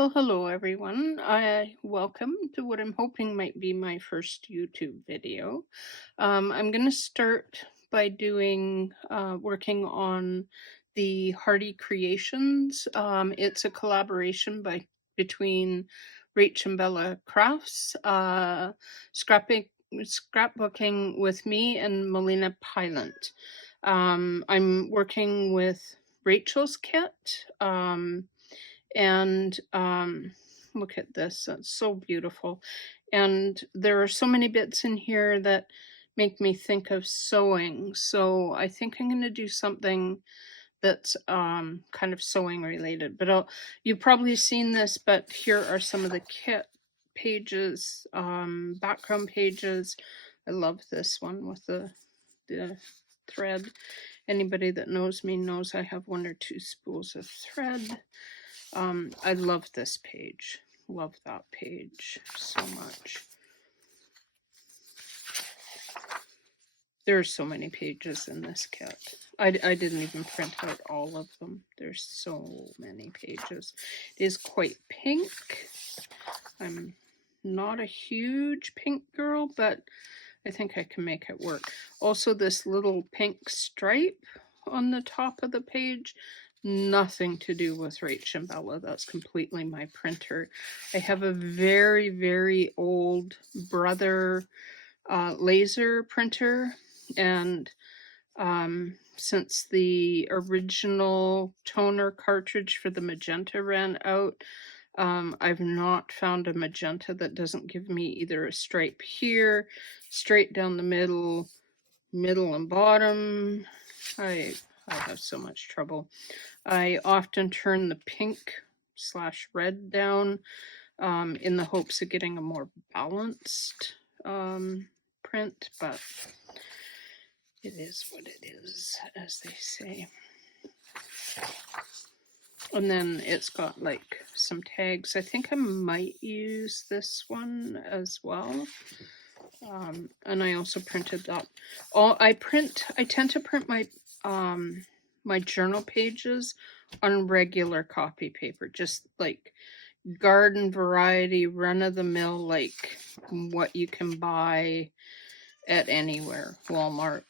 Well, hello everyone. I welcome to what I'm hoping might be my first YouTube video. I'm going to start by working on the Hardy Creations. It's a collaboration between Rach and Bella Crafts, scrapbooking with me and Melina Pylant. I'm working with Rachel's kit. And Look at this, it's so beautiful. And there are so many bits in here that make me think of sewing. So I think I'm going to do something that's kind of sewing related. But you've probably seen this, but here are some of the kit pages, background pages. I love this one with the thread. Anybody that knows me knows I have one or two spools of thread. I love this page. Love that page so much. There are so many pages in this kit. I didn't even print out all of them. There's so many pages. It is quite pink. I'm not a huge pink girl, but I think I can make it work. Also, this little pink stripe on the top of the page, nothing to do with Rach and Bella. That's completely my printer. I have a very, very old Brother laser printer, and since the original toner cartridge for the magenta ran out, I've not found a magenta that doesn't give me either a stripe here, straight down the middle and bottom. I have so much trouble. I often turn the pink/red down in the hopes of getting a more balanced print, but it is what it is, as they say. And then it's got like some tags. I think I might use this one as well. And I also printed that. I tend to print my my journal pages on regular copy paper, just like garden variety, run of the mill, like what you can buy at anywhere, Walmart,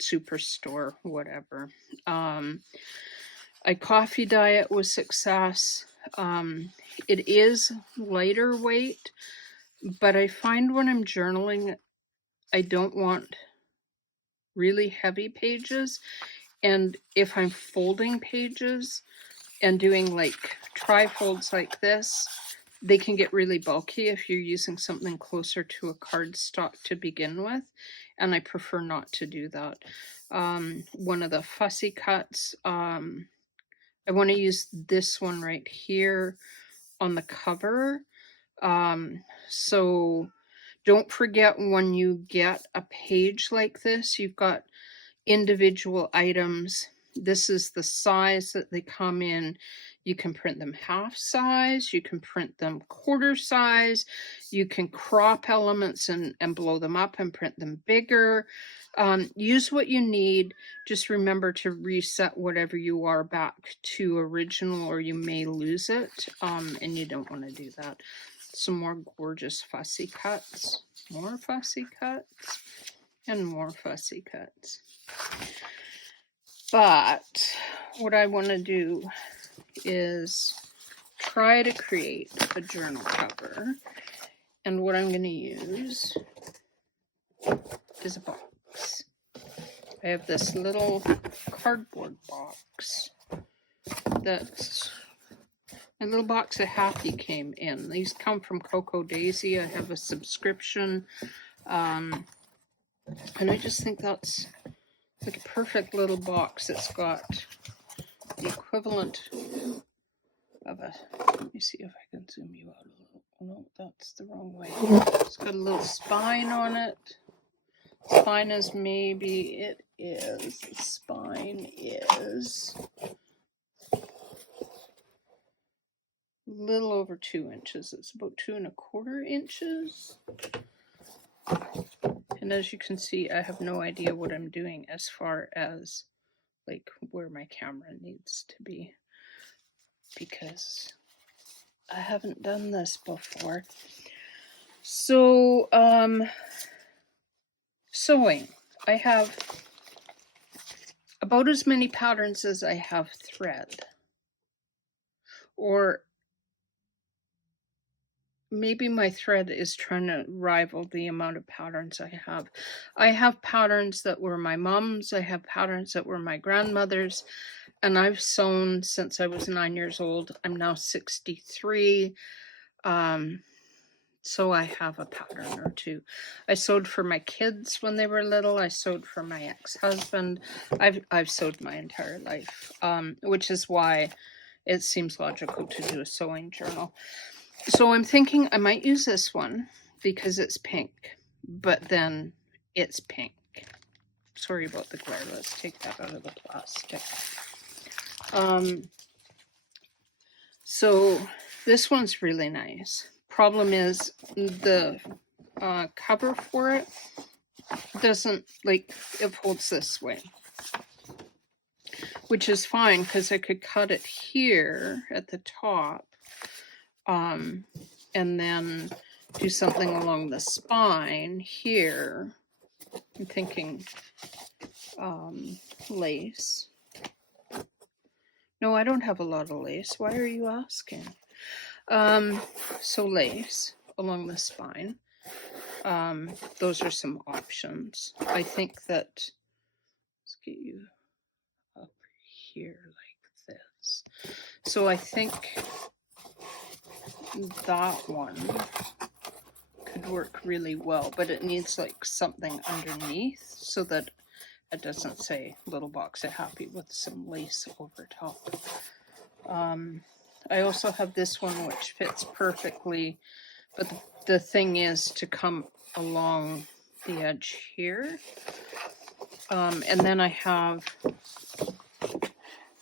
Superstore, whatever. I coffee dye it with success. It is lighter weight, but I find when I'm journaling, I don't want really heavy pages. And if I'm folding pages and doing like trifolds like this, they can get really bulky if you're using something closer to a cardstock to begin with. And I prefer not to do that. One of the fussy cuts, I want to use this one right here on the cover. So don't forget, when you get a page like this, you've got individual items. This is the size that they come in. You can print them half size, you can print them quarter size, you can crop elements and blow them up and print them bigger. Use what you need. Just remember to reset whatever you are back to original, or you may lose it, and you don't want to do that. Some more gorgeous fussy cuts, more fussy cuts, and more fussy cuts. But what I want to do is try to create a journal cover, and what I'm going to use is a box. I have this little cardboard box that's a little box of Happy came in. These come from Cocoa Daisy. I have a subscription, and I just think that's like a perfect little box. It's got the equivalent of a, let me see if I can zoom you out a little. No, that's the wrong way. It's got a little spine on it. Spine is maybe, it is, the spine is a little over 2 inches. It's about 2¼ inches. And as you can see, I have no idea what I'm doing as far as like where my camera needs to be, because I haven't done this before. So, sewing. I have about as many patterns as I have thread. Or maybe my thread is trying to rival the amount of patterns I have. I have patterns that were my mom's. I have patterns that were my grandmother's. And I've sewn since I was 9 years old. I'm now 63. So I have a pattern or two. I sewed for my kids when they were little. I sewed for my ex-husband. I've sewed my entire life, which is why it seems logical to do a sewing journal. So I'm thinking I might use this one because it's pink, but then it's pink. Sorry about the glare. Let's take that out of the plastic. So this one's really nice. Problem is the cover for it doesn't, like, it folds this way, which is fine because I could cut it here at the top, and then do something along the spine here. I'm thinking lace. No, I don't have a lot of lace. Why are you asking? So lace along the spine. Those are some options. I think that, let's get you up here like this. So I think that one could work really well, but it needs like something underneath so that it doesn't say little box of happy with some lace over top. I also have this one which fits perfectly, but the thing is to come along the edge here. And then I have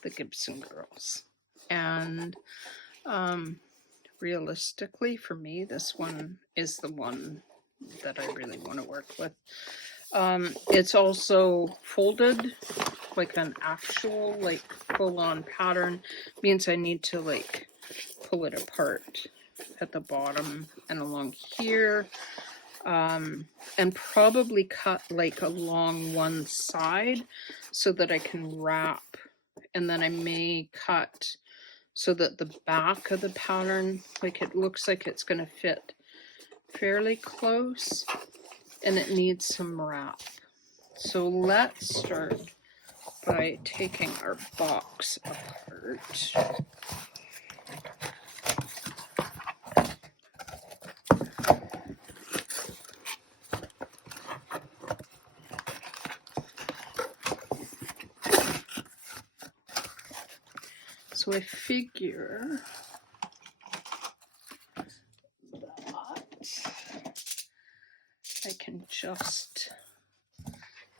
the Gibson Girls. And realistically, for me, this one is the one that I really want to work with. It's also folded, like an actual, like, full-on pattern. Means I need to, like, pull it apart at the bottom and along here. And probably cut like along one side so that I can wrap, and then I may cut so that the back of the pattern, like, it looks like it's going to fit fairly close and it needs some wrap. So let's start by taking our box apart. So I figure that I can just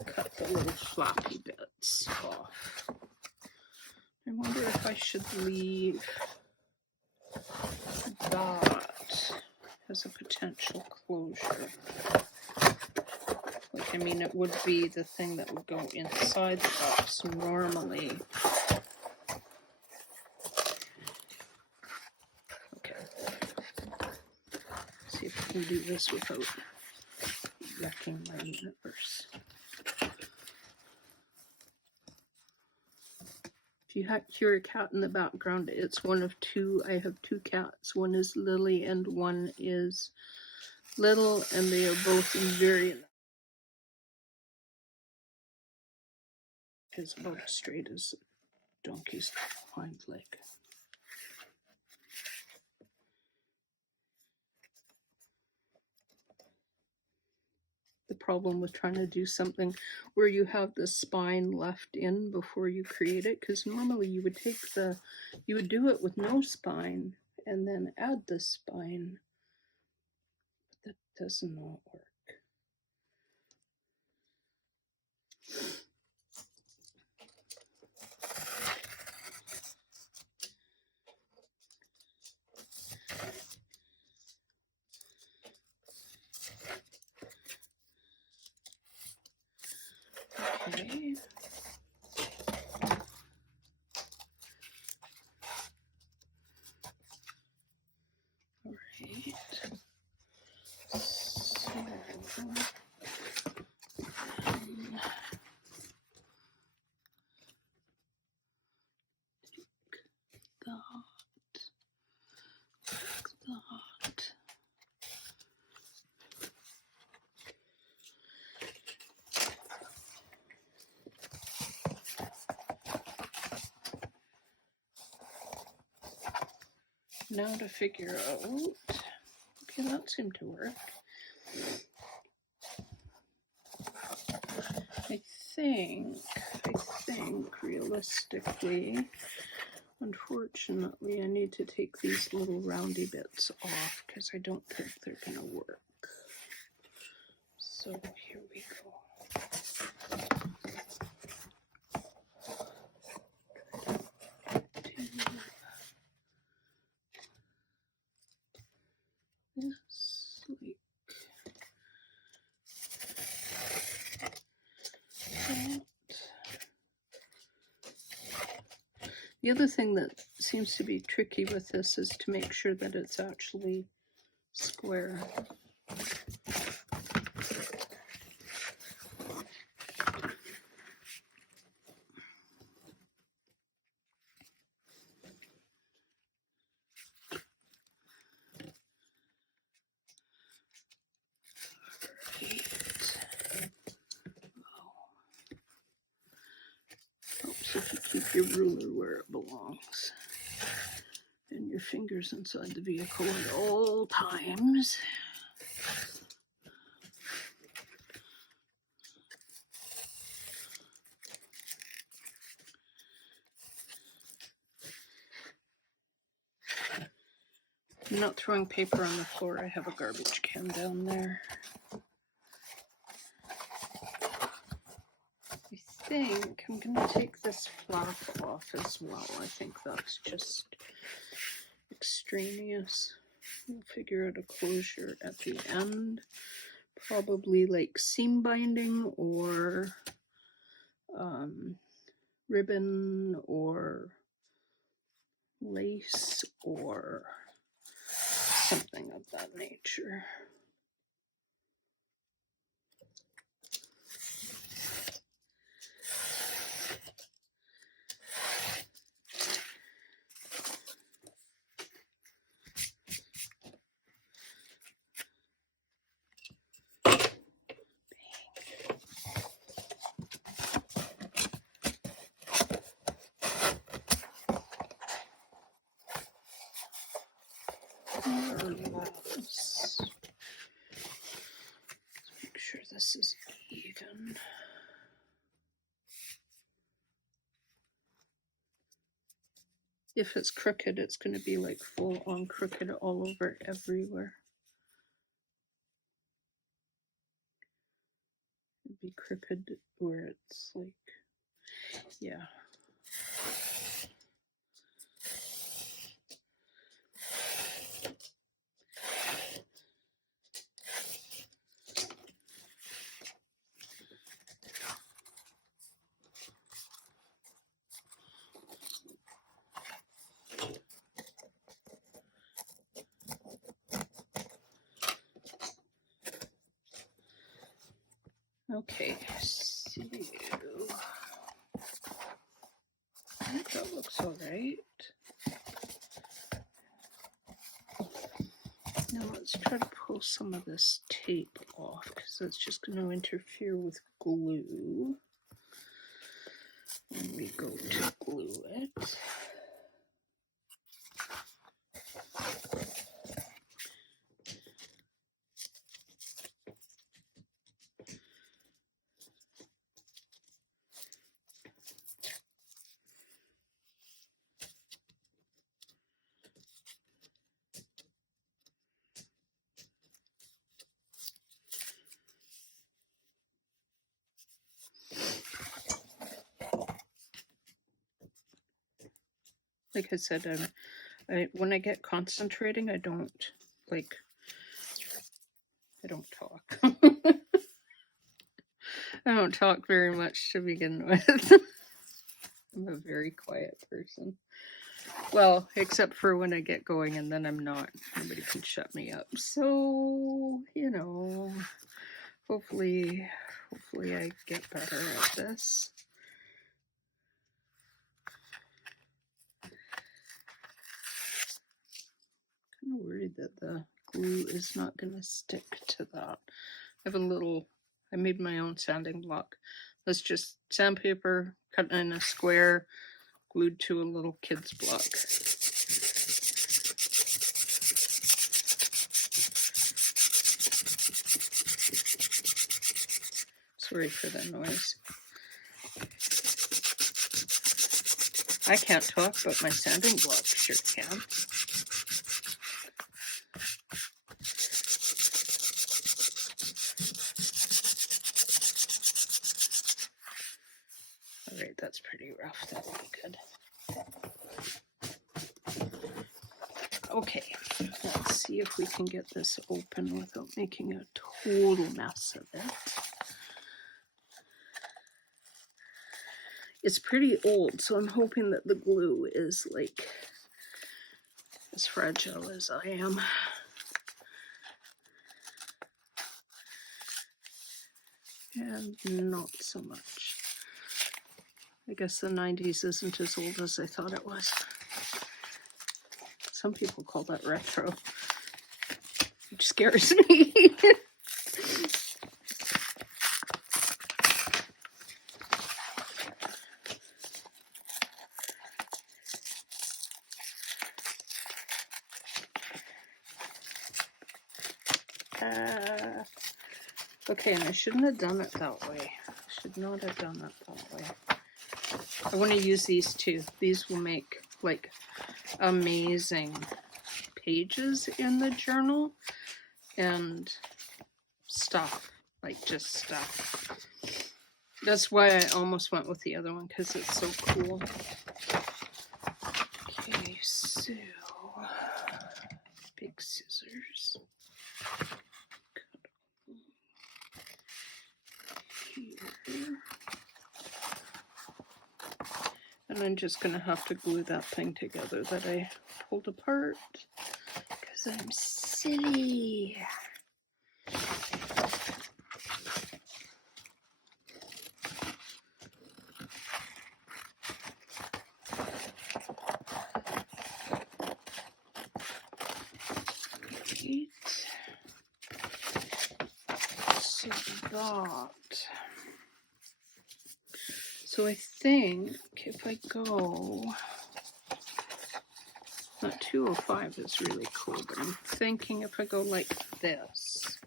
cut the little flappy bits off. I wonder if I should leave that as a potential closure. Like, I mean, it would be the thing that would go inside the box normally. Okay. See if I can do this without wrecking my universe. If you hear a cat in the background, it's one of two. I have two cats. One is Lily and one is Little, and they are both very... It's about as straight as a donkey's hind leg. The problem with trying to do something where you have the spine left in before you create it, because normally you would take you would do it with no spine and then add the spine. But that does not work. Okay. That. Now to figure out, okay, that seemed to work. I think realistically, unfortunately, I need to take these little roundy bits off because I don't think they're gonna work. So here we go. This, like that. The other thing that seems to be tricky with this is to make sure that it's actually square. Helps if you keep your ruler where it belongs and your fingers inside the vehicle at all times. I'm not throwing paper on the floor. I have a garbage can down there. I think I'm going to take this flap off as well. I think that's just extraneous. We'll figure out a closure at the end. Probably like seam binding or ribbon or lace or something of that nature. Let's make sure this is even. If it's crooked, it's going to be like full on crooked all over everywhere. It'd be crooked where it's like, yeah. Okay, so I think that looks all right. Now let's try to pull some of this tape off because that's just going to interfere with glue when we go to glue it. Like I said, when I get concentrating, I don't talk. I don't talk very much to begin with. I'm a very quiet person. Well, except for when I get going and then I'm not. Nobody can shut me up. So, you know, Hopefully I get better at this. I'm kind of worried that the glue is not going to stick to that. I made my own sanding block. That's just sandpaper cut in a square, glued to a little kid's block. Sorry for the noise. I can't talk, but my sanding block sure can. All right, that's pretty rough. That'll be good. Okay, let's see if we can get this open without making a total mess of it. It's pretty old, so I'm hoping that the glue is like as fragile as I am. And not so much. I guess the 90s isn't as old as I thought it was. Some people call that retro, which scares me. Okay, and I shouldn't have done it that way. I should not have done it that way. I want to use these two. These will make like amazing pages in the journal and stuff, like just stuff. That's why I almost went with the other one, because it's so cool. Okay, so big scissors. Here. And I'm just going to have to glue that thing together that I pulled apart, because I'm silly. So I think if I go, not 205 is really cool, but I'm thinking if I go like this,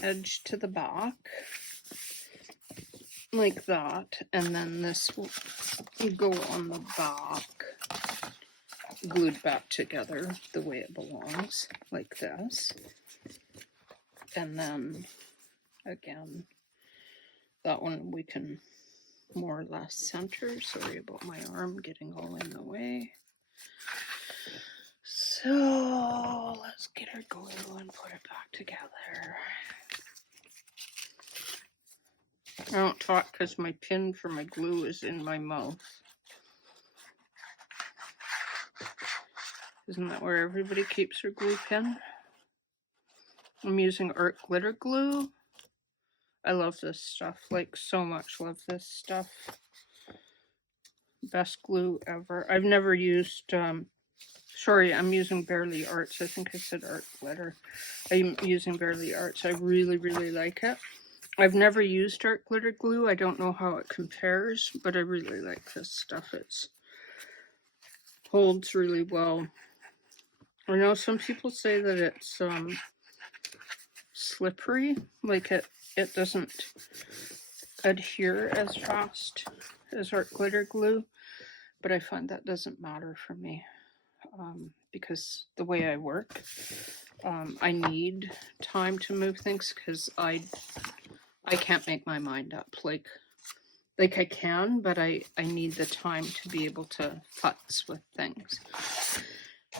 edge to the back, like that, and then this will go on the back, glued back together the way it belongs, like this. And then again, that one we can more or less center. Sorry about my arm getting all in the way. So let's get our glue and put it back together. I don't talk because my pin for my glue is in my mouth. Isn't that where everybody keeps their glue pin? I'm using art glitter glue. I love this stuff, like so much love this stuff. Best glue ever. I've never used, sorry, I'm using Barely Arts. I think I said art glitter. I'm using Barely Arts. I really, really like it. I've never used art glitter glue. I don't know how it compares, but I really like this stuff. It holds really well. I know some people say that it's slippery, like it doesn't adhere as fast as art glitter glue, but I find that doesn't matter for me, because the way I work, I need time to move things, because I can't make my mind up. Like I can, but I need the time to be able to futz with things.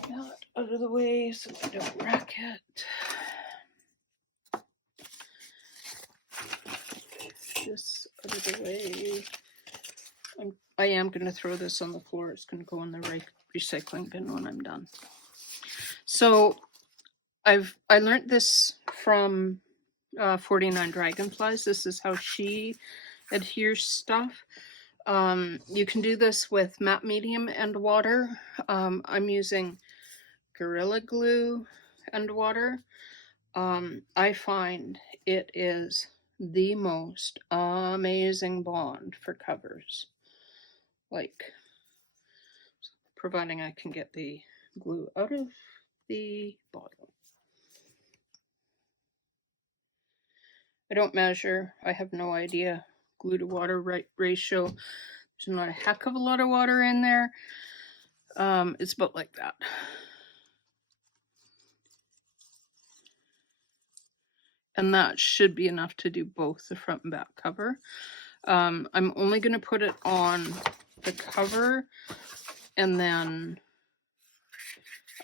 Now out of the way so I don't wreck it. This out of the way. I am going to throw this on the floor. It's going to go in the recycling bin when I'm done. So I learned this from 49 Dragonflies. This is how she adheres stuff. You can do this with matte medium and water. I'm using Gorilla Glue and water. I find it is the most amazing bond for covers. Like, providing I can get the glue out of the bottle. I don't measure. I have no idea. Glue to water ratio. There's not a heck of a lot of water in there. It's about like that. And that should be enough to do both the front and back cover. I'm only going to put it on the cover and then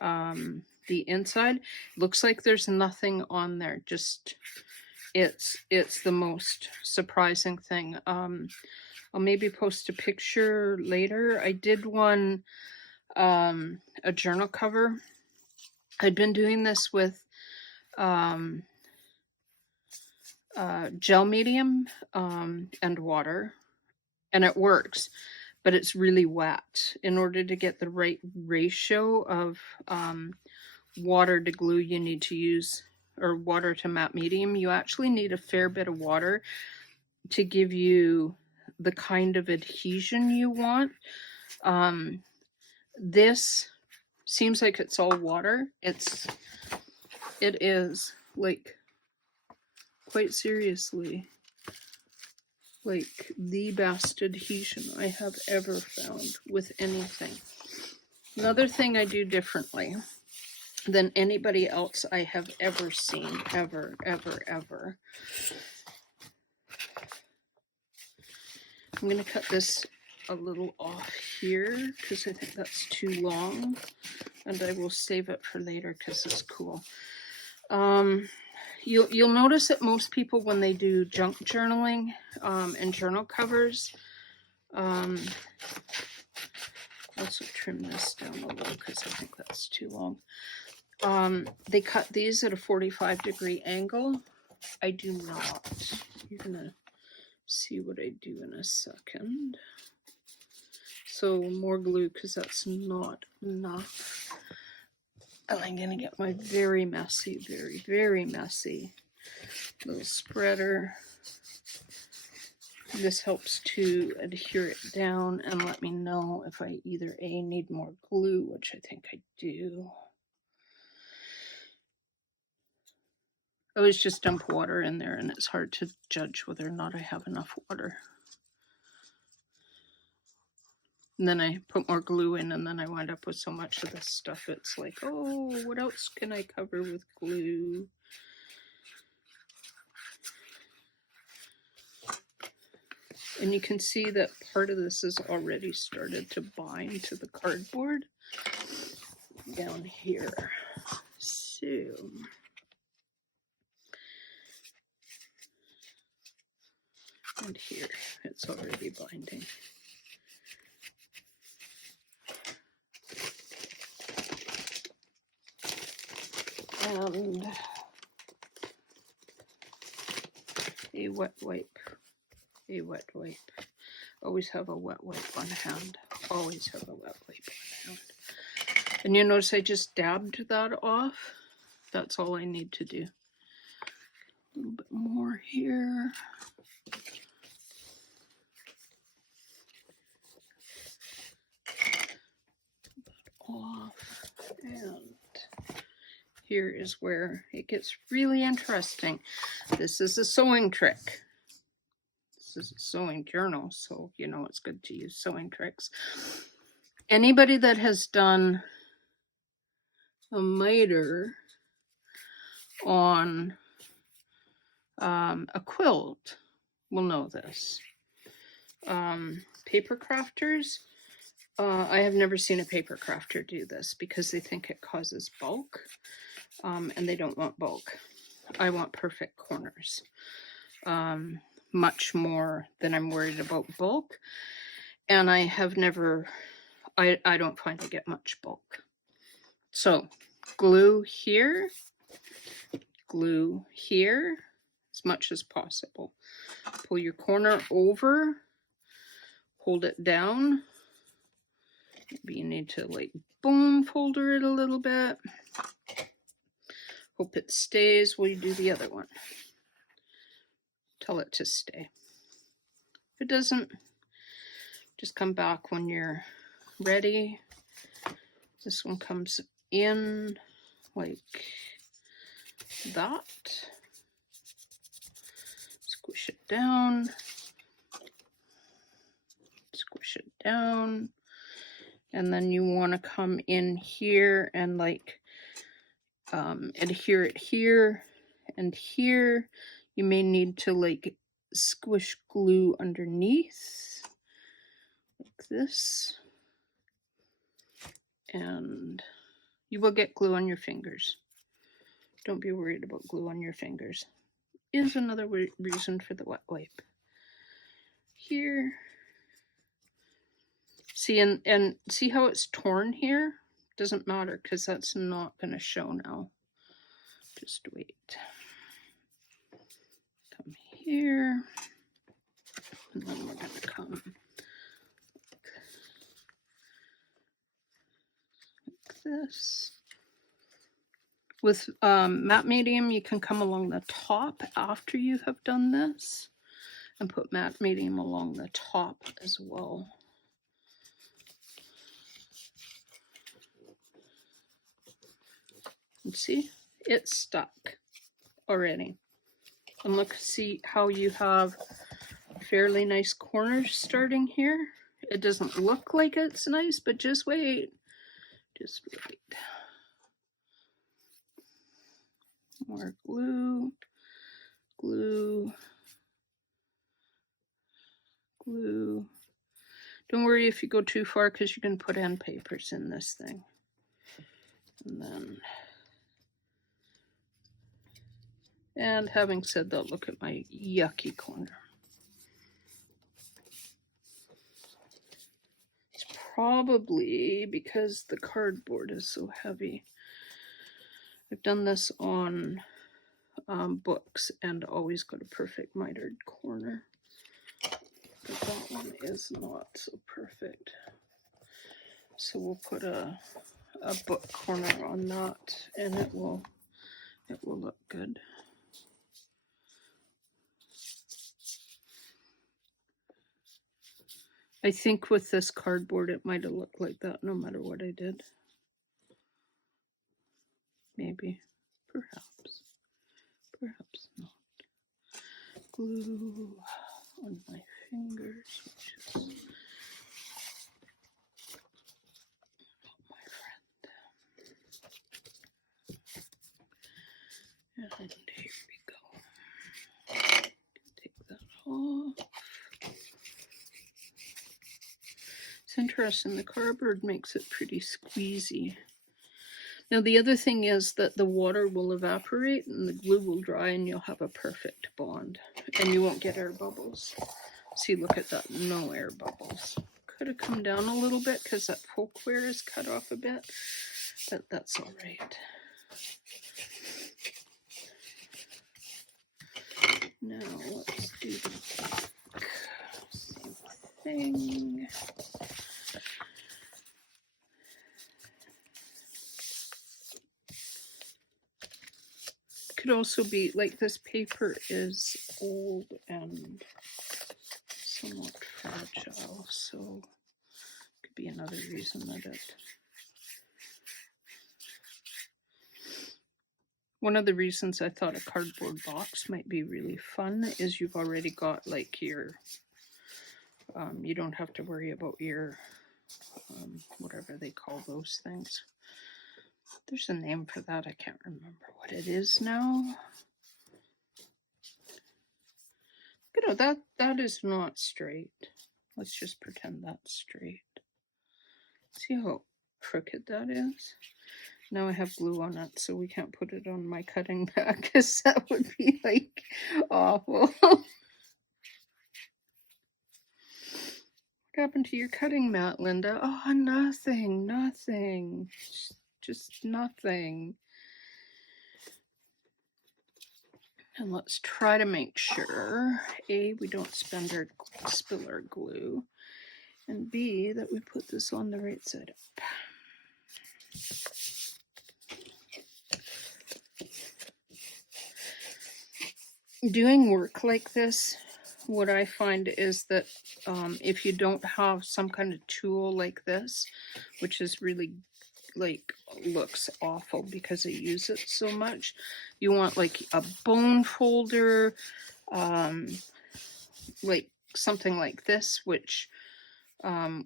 the inside. Looks like there's nothing on there. Just it's the most surprising thing. I'll maybe post a picture later. I did one, a journal cover. I'd been doing this with gel medium and water, and it works, but it's really wet. In order to get the right ratio of water to glue, you need to use, or water to matte medium, you actually need a fair bit of water to give you the kind of adhesion you want. This seems like it's all water. It is like, quite seriously, like the best adhesion I have ever found with anything. Another thing I do differently than anybody else I have ever seen, ever. I'm going to cut this a little off here because I think that's too long, and I will save it for later because it's cool. You'll notice that most people, when they do junk journaling and journal covers, also trim this down a little because I think that's too long. They cut these at a 45-degree angle. I do not. You're gonna see what I do in a second. So more glue because that's not enough. And I'm gonna get my very messy little spreader. This helps to adhere it down and let me know if I either A, need more glue, which I think I do. I always just dump water in there and it's hard to judge whether or not I have enough water. And then I put more glue in and then I wind up with so much of this stuff. It's like, oh, what else can I cover with glue? And you can see that part of this has already started to bind to the cardboard down here. So, and here, it's already binding. And a wet wipe. Always have a wet wipe on hand. Always have a wet wipe on hand. And you notice I just dabbed that off. That's all I need to do. A little bit more here. Off. And here is where it gets really interesting. This is a sewing trick. This is a sewing journal, so you know it's good to use sewing tricks. Anybody that has done a miter on a quilt will know this. Paper crafters, I have never seen a paper crafter do this because they think it causes bulk, and they don't want bulk. I want perfect corners, much more than I'm worried about bulk. And I have never, I don't find I get much bulk. So glue here, much as possible. Pull your corner over, hold it down. Maybe you need to like bone folder it a little bit. Hope it stays while you do the other one. Tell it to stay. If it doesn't, just come back when you're ready. This one comes in like that. Squish it down. Squish it down. And then you want to come in here and like adhere it here and here. You may need to like squish glue underneath like this. And you will get glue on your fingers. Don't be worried about glue on your fingers. Is another reason for the wet wipe. Here. See, and see how it's torn here? Doesn't matter because that's not going to show now. Just wait. Come here. And then we're going to come like this. With matte medium, you can come along the top after you have done this and put matte medium along the top as well. And see, it's stuck already. And look, see how you have fairly nice corners starting here. It doesn't look like it's nice, but just wait. Just wait. More glue, glue, glue. Don't worry if you go too far because you can put end papers in this thing. And then, and having said that, look at my yucky corner. It's probably because the cardboard is so heavy. I've done this on books and always got a perfect mitered corner. But that one is not so perfect. So we'll put a book corner on that and it will look good. I think with this cardboard it might have looked like that no matter what I did. Maybe, perhaps not. Glue on my fingers, which is not my friend. And here we go. Take that off. It's interesting, the cardboard makes it pretty squeezy. Now the other thing is that the water will evaporate and the glue will dry and you'll have a perfect bond. And you won't get air bubbles. See, look at that, no air bubbles. Could have come down a little bit because that folkware is cut off a bit, but that's all right. Now let's do the same thing. Could also be like this paper is old and somewhat fragile, so could be another reason that it. One of the reasons I thought a cardboard box might be really fun is you've already got like your, you don't have to worry about your, whatever they call those things. There's a name for that. I can't remember what it is now. You know, that is not straight. Let's just pretend that's straight. See how crooked that is? Now I have glue on it, so we can't put it on my cutting mat because that would be like awful. What happened to your cutting mat, Linda? Oh, nothing. Just nothing. And let's try to make sure, A, we don't spill our glue, and B, that we put this on the right side up. Doing work like this, what I find is that if you don't have some kind of tool like this, which is really like looks awful because I use it so much, you want like a bone folder, like something like this, which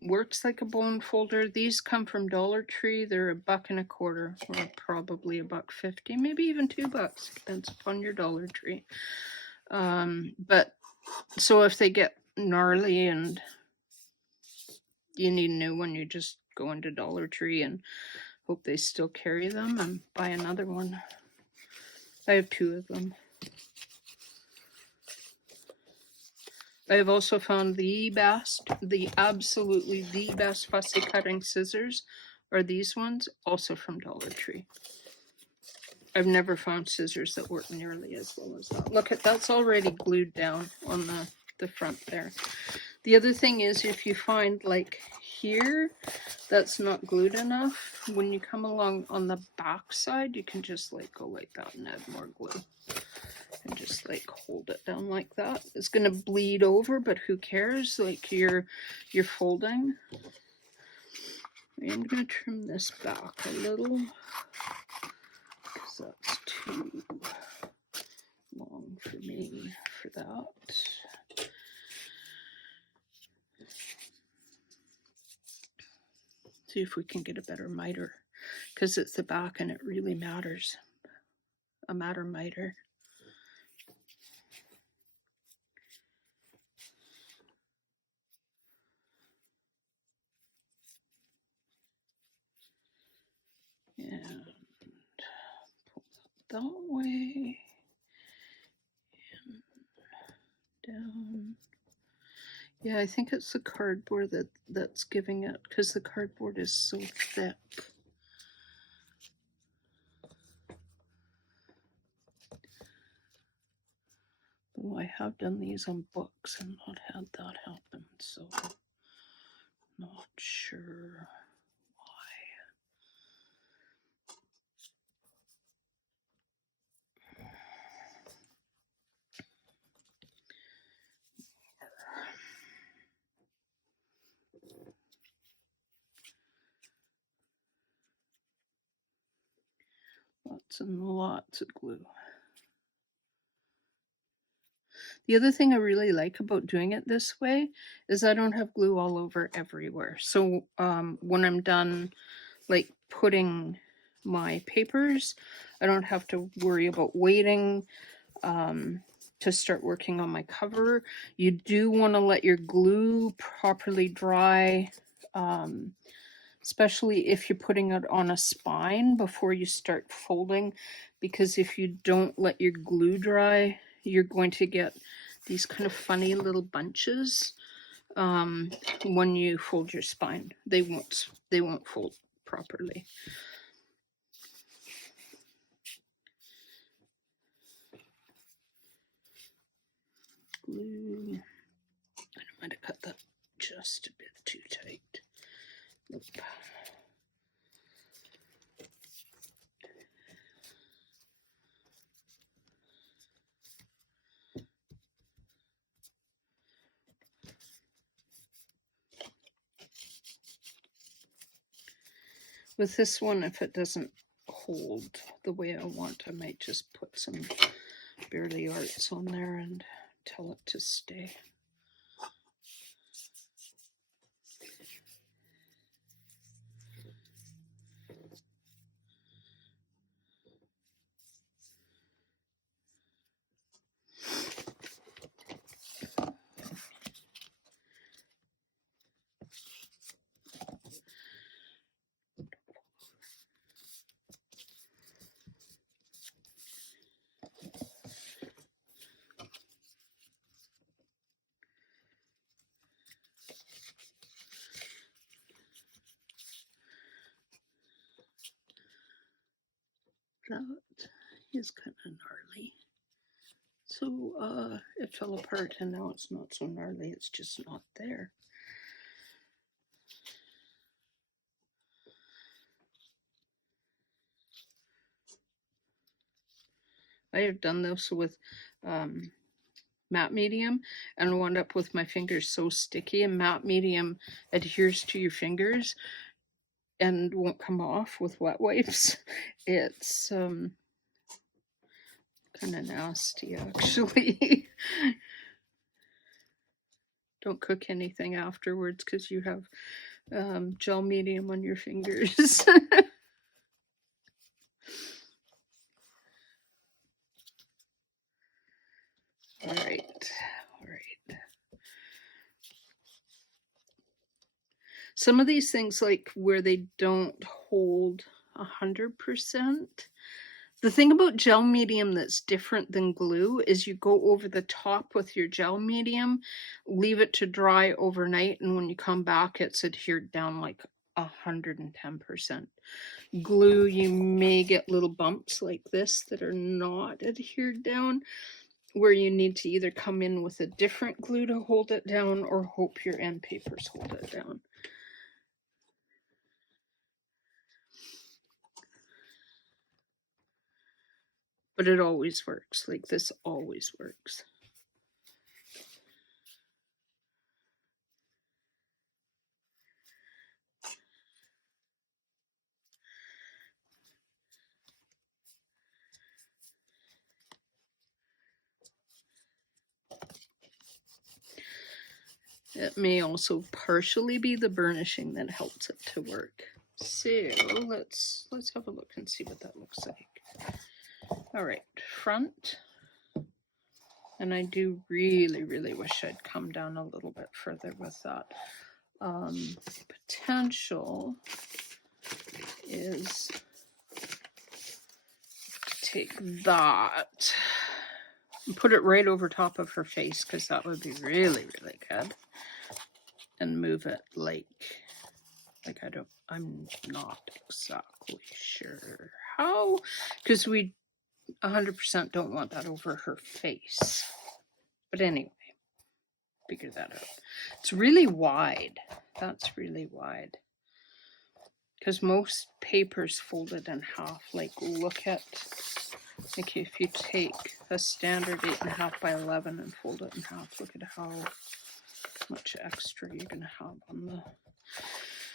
works like a bone folder. These come from Dollar Tree. They're $1.25 or probably $1.50, maybe even $2. Depends upon your Dollar Tree. But so if they get gnarly and you need a new one, you just go into Dollar Tree and hope they still carry them and buy another one. I have 2 of them. I have also found absolutely the best fussy cutting scissors are these ones, also from Dollar Tree. I've never found scissors that work nearly as well as that. Look at that's already glued down on the front there. The other thing is if you find like here that's not glued enough, when you come along on the back side, you can just like go like that and add more glue. And just like hold it down like that. It's gonna bleed over, but who cares? Like you're folding. I'm gonna trim this back a little because that's too long for me for that. See if we can get a better miter because it's the back and it really matters. A matter miter. And pull that way and down. Yeah, I think it's the cardboard that's giving it because the cardboard is so thick. Well, I have done these on books and not had that happen, so not sure why. Lots and lots of glue. The other thing I really like about doing it this way is I don't have glue all over everywhere. So when I'm done like putting my papers, I don't have to worry about waiting to start working on my cover. You do want to let your glue properly dry, especially if you're putting it on a spine before you start folding, because if you don't let your glue dry, you're going to get these kind of funny little bunches when you fold your spine. They won't fold properly. Glue. I might have cut that just a bit too tight. Nope. With this one, if it doesn't hold the way I want, I might just put some Barely Arts on there and tell it to stay. That is kind of gnarly. So it fell apart and now it's not so gnarly, it's just not there. I have done this with matte medium and wound up with my fingers so sticky, and matte medium adheres to your fingers and won't come off with wet wipes. It's kind of nasty, actually. Don't cook anything afterwards because you have gel medium on your fingers. All right. Some of these things, like where they don't hold 100%. The thing about gel medium that's different than glue is you go over the top with your gel medium, leave it to dry overnight, and when you come back, it's adhered down like 110%. Glue, you may get little bumps like this that are not adhered down, where you need to either come in with a different glue to hold it down or hope your end papers hold it down. But it always works. Like this always works. It may also partially be the burnishing that helps it to work. So let's have a look and see what that looks like. All right, front. And I do really wish I'd come down a little bit further with that. Potential is take that and put it right over top of her face, because that would be really good. And move it like I'm not exactly sure how, because we 100% don't want that over her face. But anyway, figure that out. It's really wide. That's really wide. Because most papers folded in half. Like look at, like if you take a standard 8.5 by 11 and fold it in half, look at how much extra you're going to have on the...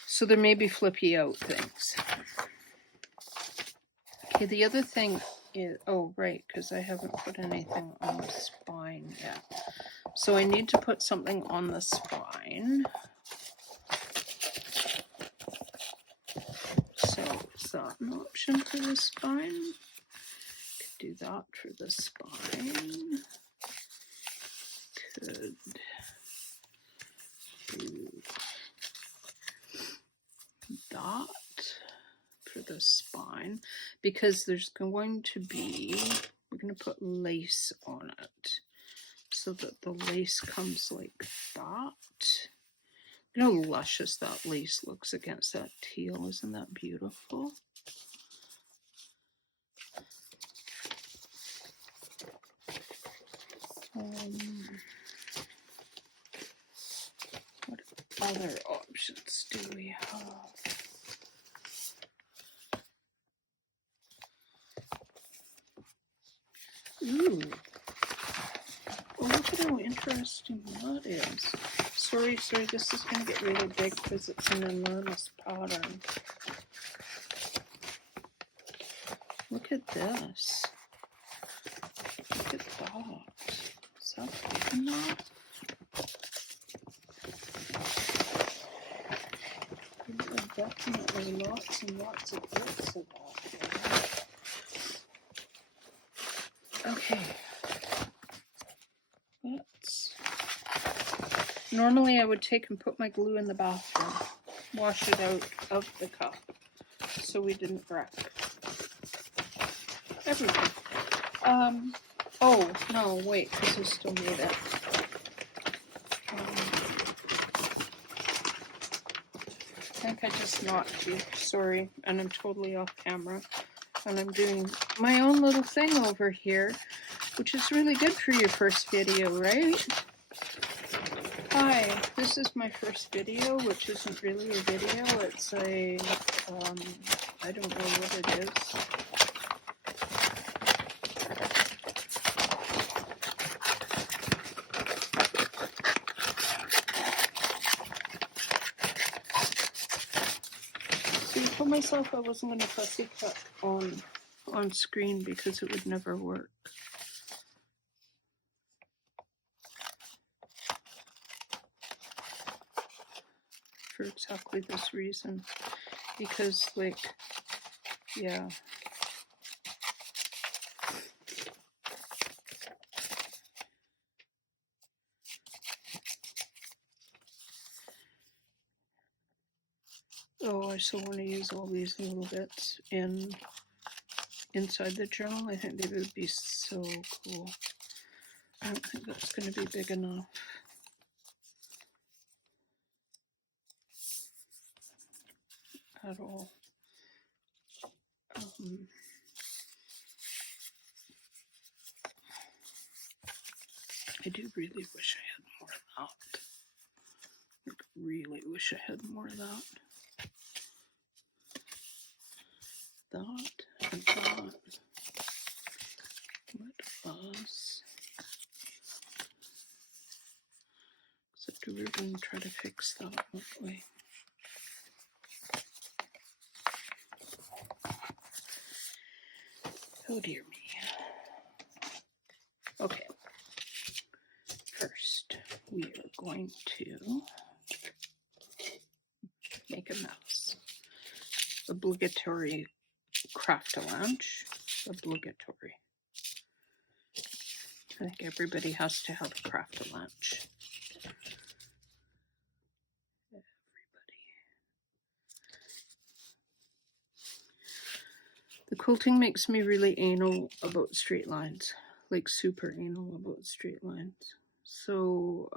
So there may be flippy out things. Okay, the other thing is, oh right, because I haven't put anything on the spine yet. So I need to put something on the spine. So is that an option for the spine? Could do that for the spine. Could do that for the spine, because there's going to be, we're going to put lace on it so that the lace comes like that. You know how luscious that lace looks against that teal. Isn't that beautiful? What other options do we have? Ooh. Oh, look at how interesting that is. Sorry, this is going to get really big because it's an enormous pattern. Look at this. Look at that. Is that big enough? There are definitely lots and lots of bits of that. Okay. Normally I would take and put my glue in the bathroom, wash it out of the cup so we didn't wreck everything. Oh, no, wait, because I still need it. I think I just knocked you, sorry, and I'm totally off camera. And I'm doing my own little thing over here. which is really good for your first video, right? Hi, this is my first video, which isn't really a video. It's a, I don't know what it is. So I told myself I wasn't going to fussy cut on screen because it would never work. For exactly this reason, because like, yeah, oh, I still want to use all these little bits inside the journal. I think they would be so cool. I don't think that's going to be big enough at all. I do really wish I had more of that. Like, really wish I had more of that. That and that. Let us. Except we're going to try to fix that, won't we? Oh dear me. Okay. First, we are going to make a mouse. Obligatory craft-a-lunch. Obligatory. I think everybody has to have a craft-a-lunch. Everybody. The quilting makes me really anal about straight lines. Like super anal about straight lines. So,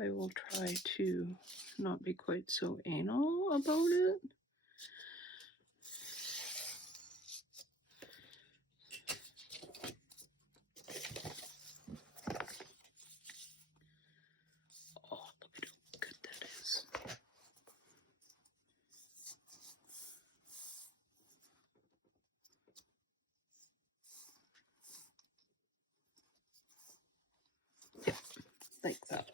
I will try to not be quite so anal about it. Oh, look at how good that is. Yeah, like that.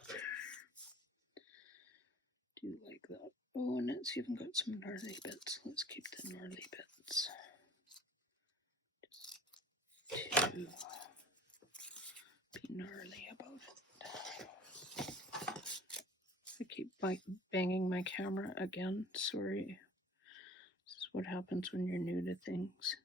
Do like that. Oh, and it's even got some gnarly bits. Let's keep the gnarly bits. To be gnarly about it. I keep banging my camera again. Sorry. This is what happens when you're new to things.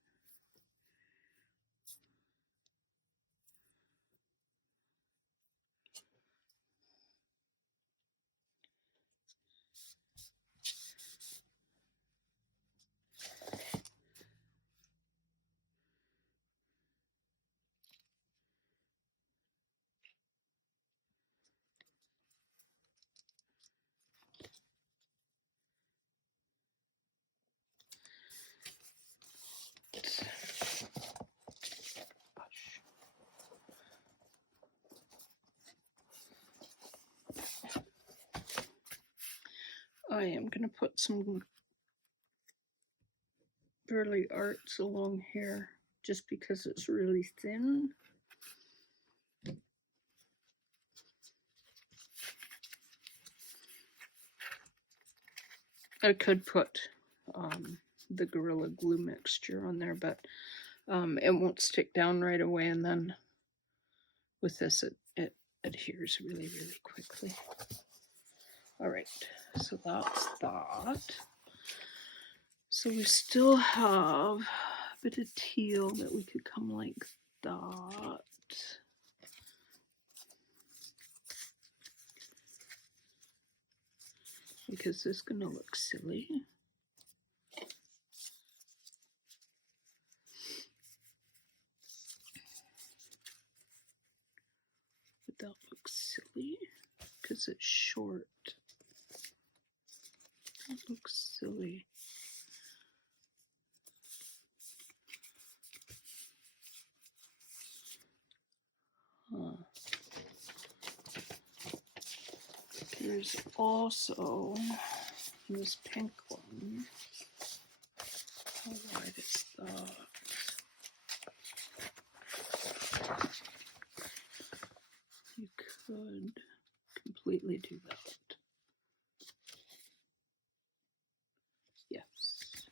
I am going to put some burly arts along here just because it's really thin. I could put the Gorilla Glue mixture on there, but it won't stick down right away, and then with this it adheres really, really quickly. All right, so that's that. So we still have a bit of teal that we could come like that. Because this is going to look silly. But that looks silly because it's short. That looks silly. Huh. There's also this pink one. How wide is that? You could completely do that.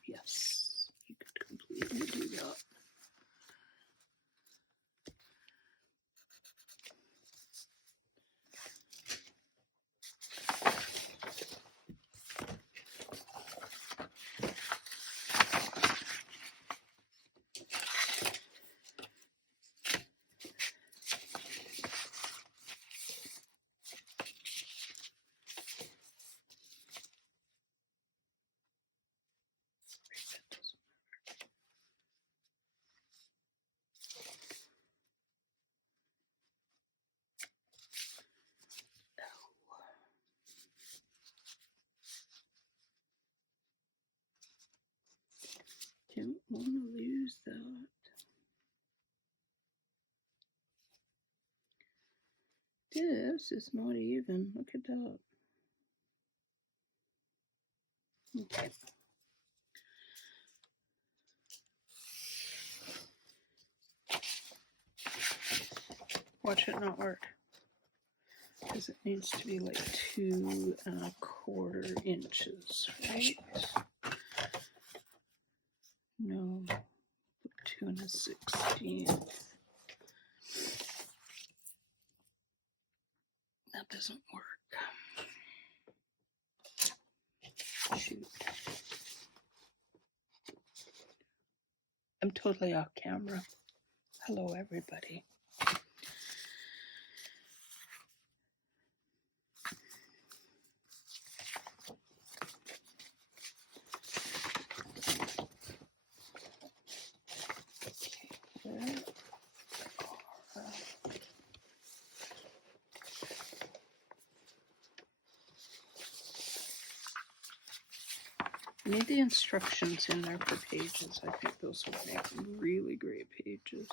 Yes, you could completely do that. Don't want to lose that. This is not even. Look at that. Okay. Watch it not work. Because it needs to be like 2 1/4 inches, right? No, 2 1/16. That doesn't work. Shoot. I'm totally off camera. Hello, everybody. I need the instructions in there for pages. I think those would make really great pages.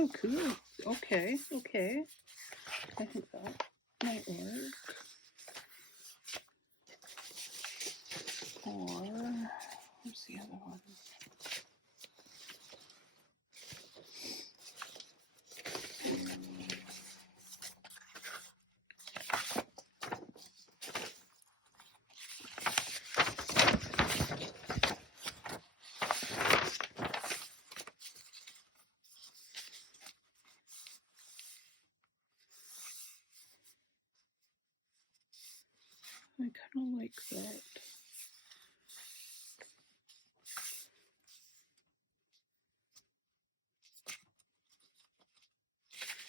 Oh, cool. Okay. I think that might work. Or, where's the other one? I kind of like that.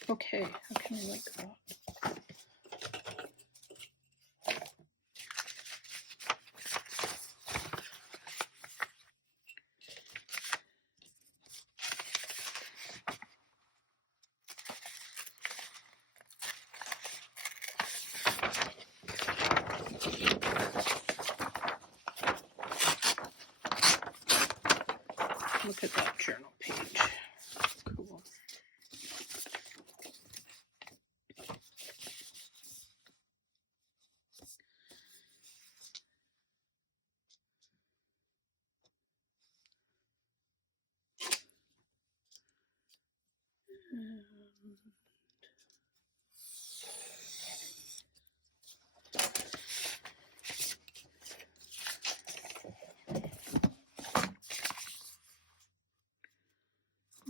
Okay, I kind of like that. Look at that journal page. Cool.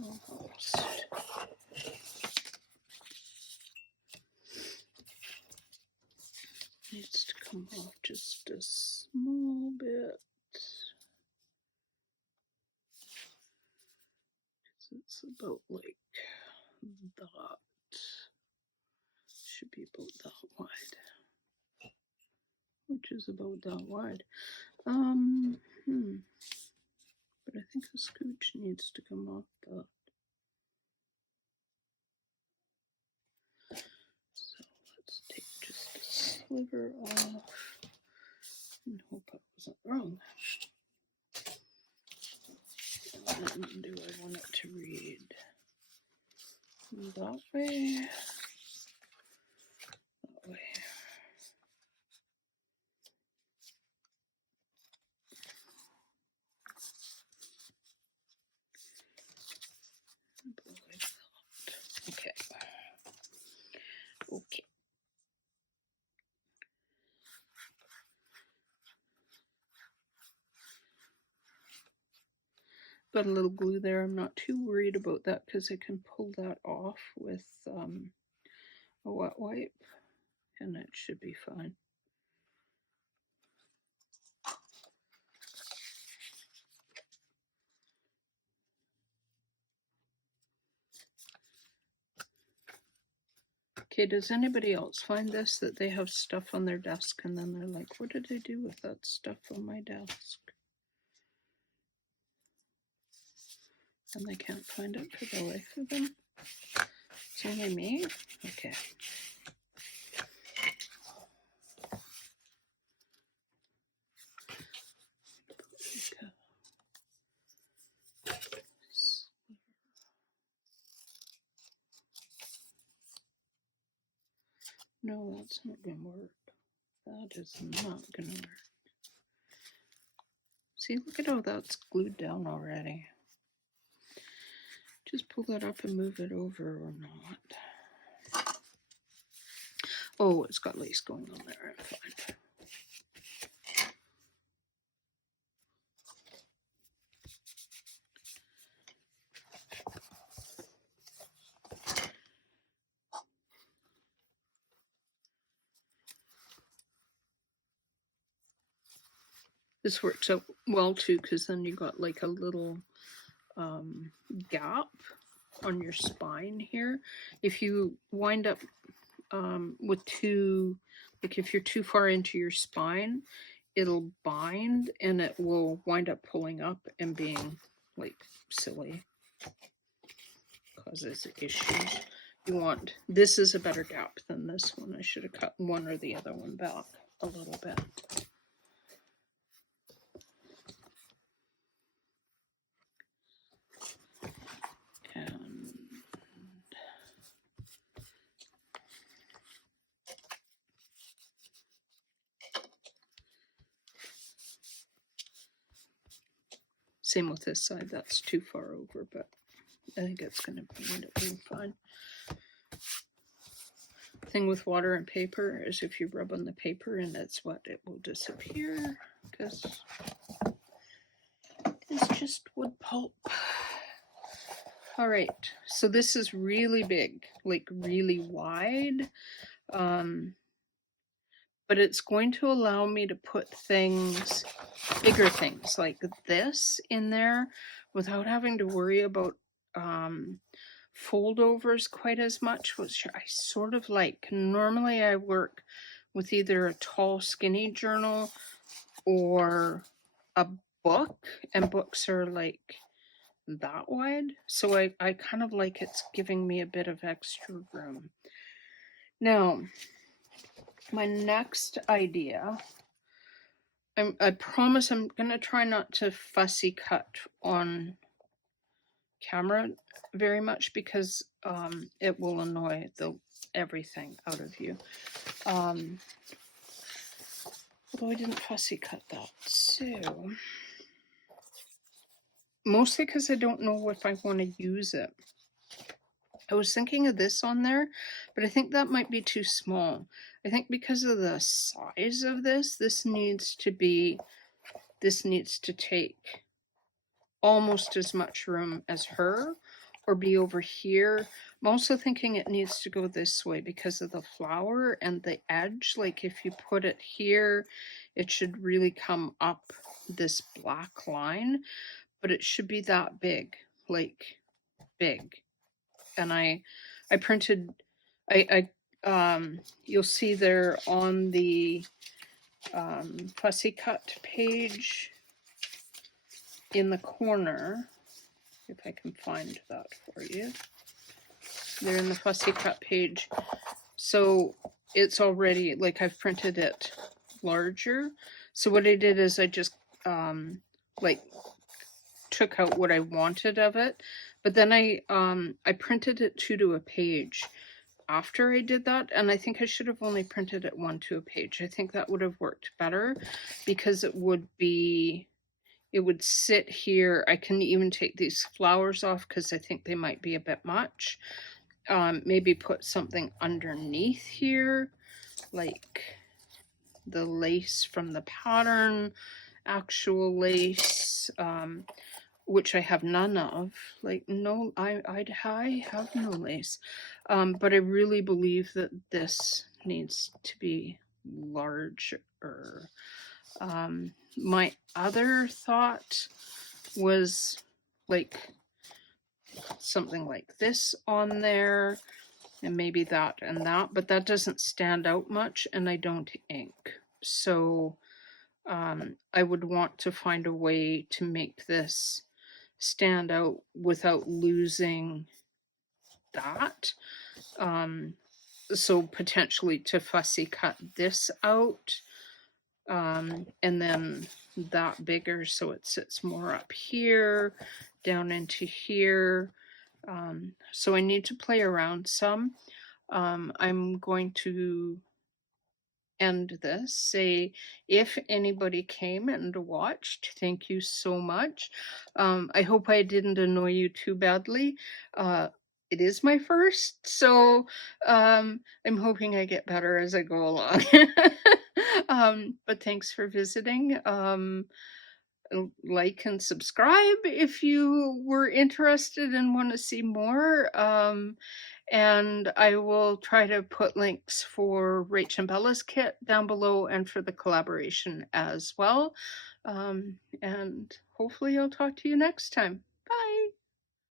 Almost. Needs to come off just a small bit. It's about like that. Should be about that wide, which is about that wide. But I think the scooch needs to come off that. So let's take just a sliver off and hope I wasn't wrong. And do I want it to read that way? That way. Okay. Okay. Got a little glue there. I'm not too worried about that because I can pull that off with a wet wipe and it should be fine. Okay, does anybody else find this, that they have stuff on their desk and then they're like, what did I do with that stuff on my desk? And they can't find it for the life of them? It's only me? Okay. No, that's not going to work. That is not going to work. See, look at how that's glued down already. Just pull that up and move it over or not. Oh, it's got lace going on there. Fine. This works out well too, because then you got like a little gap on your spine here. If you wind up with too, like if you're too far into your spine, it'll bind and it will wind up pulling up and being like silly, causes issues. You want, this is a better gap than this one. I should have cut one or the other one back a little bit. And same with this side, that's too far over, but I think it's going to end up being fine. Thing with water and paper is if you rub on the paper and that's what, it will disappear because it's just wood pulp. All right, so this is really big, like really wide, but it's going to allow me to put things, bigger things like this in there without having to worry about foldovers quite as much, which I sort of like. Normally I work with either a tall skinny journal or a book, and books are like that wide, so I kind of like it's giving me a bit of extra room. Now my next idea, I promise I'm gonna try not to fussy cut on camera very much because it will annoy everything out of you. Although I didn't fussy cut that, so mostly because I don't know if I want to use it. I was thinking of this on there, but I think that might be too small. I think because of the size of this needs to take almost as much room as her, or be over here. I'm also thinking it needs to go this way because of the flower and the edge. Like if you put it here, it should really come up this black line, but it should be that big. Like big. And I printed, you'll see there on the fussy cut page in the corner, if I can find that for you. They're in the fussy cut page. So it's already, like, I've printed it larger. So what I did is I just like took out what I wanted of it, but then I printed it 2 to a page after I did that, and I think I should have only printed it 1 to a page. I think that would have worked better, because it would sit here. I can even take these flowers off because I think they might be a bit much. Maybe put something underneath here, like the lace from the pattern, actual lace, which I have none of. Like, no, I have no lace. But I really believe that this needs to be larger. My other thought was like something like this on there, and maybe that and that, but that doesn't stand out much, and I don't ink. So I would want to find a way to make this stand out without losing that. So potentially to fussy cut this out, and then that bigger so it sits more up here, down into here. So I need to play around some. I'm going to end this, say, if anybody came and watched, thank you so much. I hope I didn't annoy you too badly. It is my first, so I'm hoping I get better as I go along. But thanks for visiting. Like and subscribe if you were interested and want to see more. And I will try to put links for Rach and Bella's kit down below and for the collaboration as well. And hopefully I'll talk to you next time.